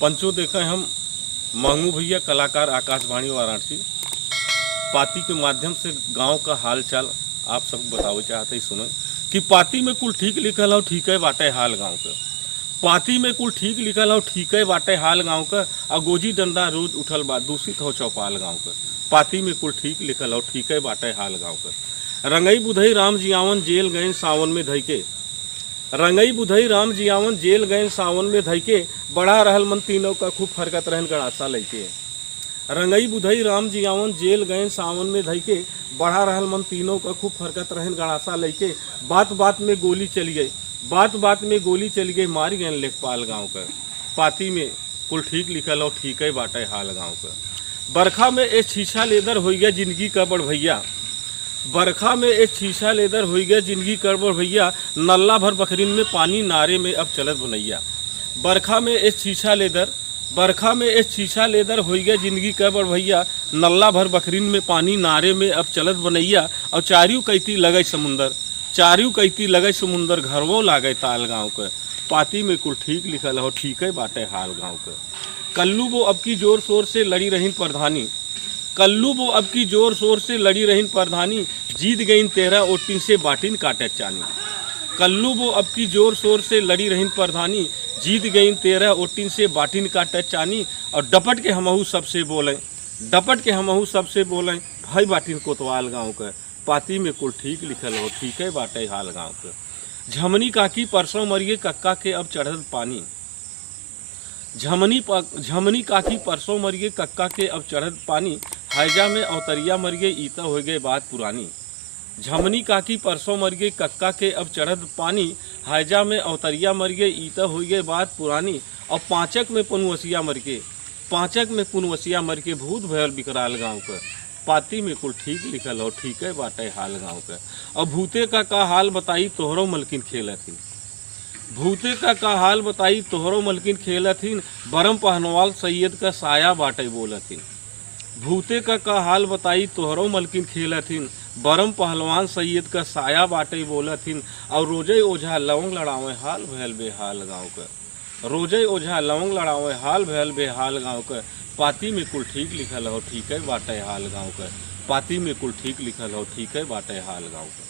पंचो देखा है हम मंगू भैया कलाकार आकाशवाणी वाराणसी पाती के माध्यम से गांव का हाल चाल आप सब बतावे चाहते ही सुने कि पाती में कुल ठीक लिखल हो ठीक है बाटे हाल गांव का। पाती में कुल ठीक लिखल हो ठीक है बाटे हाल गांव का। अगोजी डंडा रोज उठल बा दूषित हो चौपाल गांव का। पाती में कुल ठीक लिखल हो ठीक है बाटे हाल गांव का। रंगई बुधई राम जियावन जेल गए सावन में धइके। रंगई बुधई राम जियावन जेल गए सावन में धइके। बढ़ा रहल मन तीनों का खूब फरकत रहन गड़ासा लइके। रंगई बुधई राम जियावन जेल गए सावन में धइके। बढ़ा रहल मन तीनों का खूब फरकत रहन गड़ासा लइके। बात बात में गोली चली गई। बात बात में गोली चली गई मार गए लेखपाल गांव का। पाती में कुल ठीक लिखल हो ठीक है बाटे हाल गांव का। बरखा में एक शीशा लेदर हो गया जिंदगी का बड़ भैया। बरखा में एक शीशा लेदर हो गया जिंदगी का बड़ भैया। नल्ला भर बकरीन में पानी नारे में अब चलत बनैया। बरखा में एक शीशा लेदर हो गया जिंदगी का बड़ भैया। नल्ला भर बकरीन में पानी नारे में अब चलत बनैया। और चारियों कैती लगे समुंदर घरवों लागे ताल गाँव का। पाती में कुल ठीक लिखल हो ठीक है बाटे हाल गाँव का। कल्लू वो अब की जोर शोर से लड़ी रहीन प्रधानी। कल्लू वो अब की जोर शोर से लड़ी रहीन प्रधानी। जीत गईन 13 ओटिन से बाटिन काटे चानी। कल्लू वो अब की जोर शोर से लड़ी रहीन प्रधानी। जीत गईन 13 ओटिन से बाटिन काटे चानी। और डपट के हमहू सबसे बोलें भाई बाटिन कोतवाल गाँव का। पाती में कुल ठीक लिखल हो ठीक है बाटे हाल गाँव का। झमनी काकी परसों मरिए कक्का के अब चढ़त पानी। झमनी काकी परसों मरिए कक्का के अब चढ़त पानी। हैजा में अवतरिया मरिए ईता हो गए बात पुरानी। झमनी काकी परसों मरिए कक्का के अब चढ़त पानी। हैजा में अवतरिया मरिए ईता हो गए बात पुरानी। और पाँचक में पुनवसिया मर के भूत भयल बिकराल गाँव का। पाती में कुल ठीक लिखल हो ठीक है बाटे हाल गाँव का। और भूते का हाल बताई तोहरों मलकिन खेलथिन। भूते का हाल बताई तोहरों मलकिन खेलथिन। बरम पहनवाल सैयद का साया बाटे बोलथिन। भूते का हाल बताई तोहरों मलकिन खेलथिन। बरम पहलवान सैयद का साया बाटे बोलथिन। और रोजे ओझा लवंग लड़ावे हाल भयल बेहाल गाँव का। रोजे ओझा लवंग लड़ावे हाल भयल बेहाल गाँव का। पाती में कुल ठीक लिखल हो ठीक है बाटे हाल गाँव का। पाती में कुल ठीक लिखल हो ठीक है बाटे हाल गाँव का।